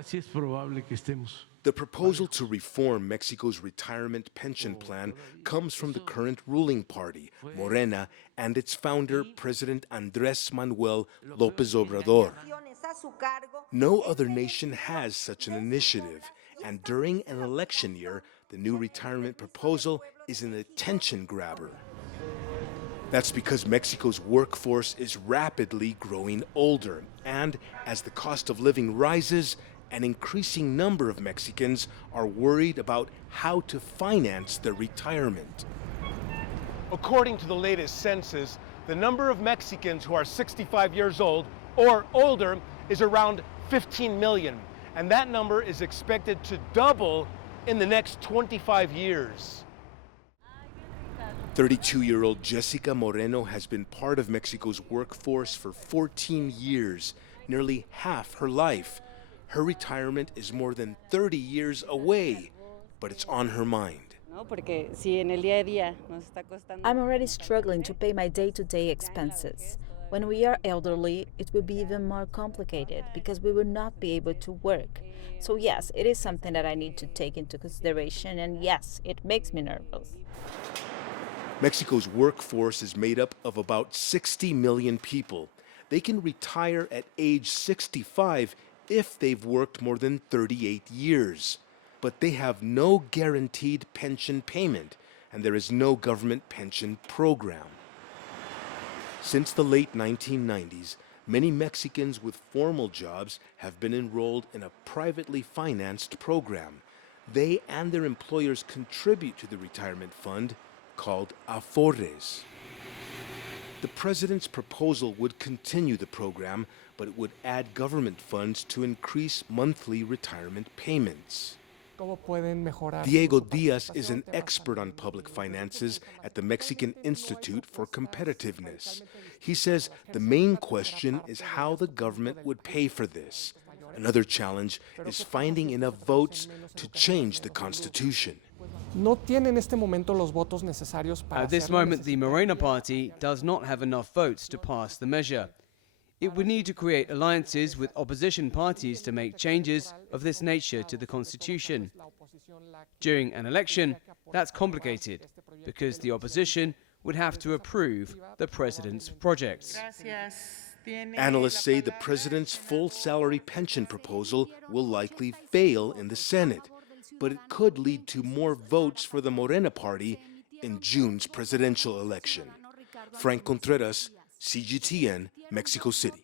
ahora sí es probable que estemos. The proposal to reform Mexico's retirement pension plan comes from the current ruling party, Morena, and its founder, President Andrés Manuel López Obrador. No other nation has such an initiative, and during an election year, the new retirement proposal is an attention grabber. That's because Mexico's workforce is rapidly growing older, and as the cost of living rises, an increasing number of Mexicans are worried about how to finance their retirement. According to the latest census, the number of Mexicans who are 65 years old or older is around 15 million, and that number is expected to double in the next 25 years. 32-year-old Jessica Moreno has been part of Mexico's workforce for 14 years, nearly half her life. Her retirement is more than 30 years away, but it's on her mind. I'm already struggling to pay my day-to-day expenses. When we are elderly, it will be even more complicated because we will not be able to work. So yes, it is something that I need to take into consideration, and yes, it makes me nervous. Mexico's workforce is made up of about 60 million people. They can retire at age 65 if they've worked more than 38 years. But they have no guaranteed pension payment, and there is no government pension program. Since the late 1990s, many Mexicans with formal jobs have been enrolled in a privately financed program. They and their employers contribute to the retirement fund called Afores. The president's proposal would continue the program, but it would add government funds to increase monthly retirement payments. Diego Diaz is an expert on public finances at the Mexican Institute for Competitiveness. He says the main question is how the government would pay for this. Another challenge is finding enough votes to change the Constitution. At this moment, the Morena Party does not have enough votes to pass the measure. It would need to create alliances with opposition parties to make changes of this nature to the Constitution. During an election, that's complicated, because the opposition would have to approve the president's projects. Analysts say the president's full salary pension proposal will likely fail in the Senate, but it could lead to more votes for the Morena Party in June's presidential election. Franc Contreras, CGTN, Mexico City.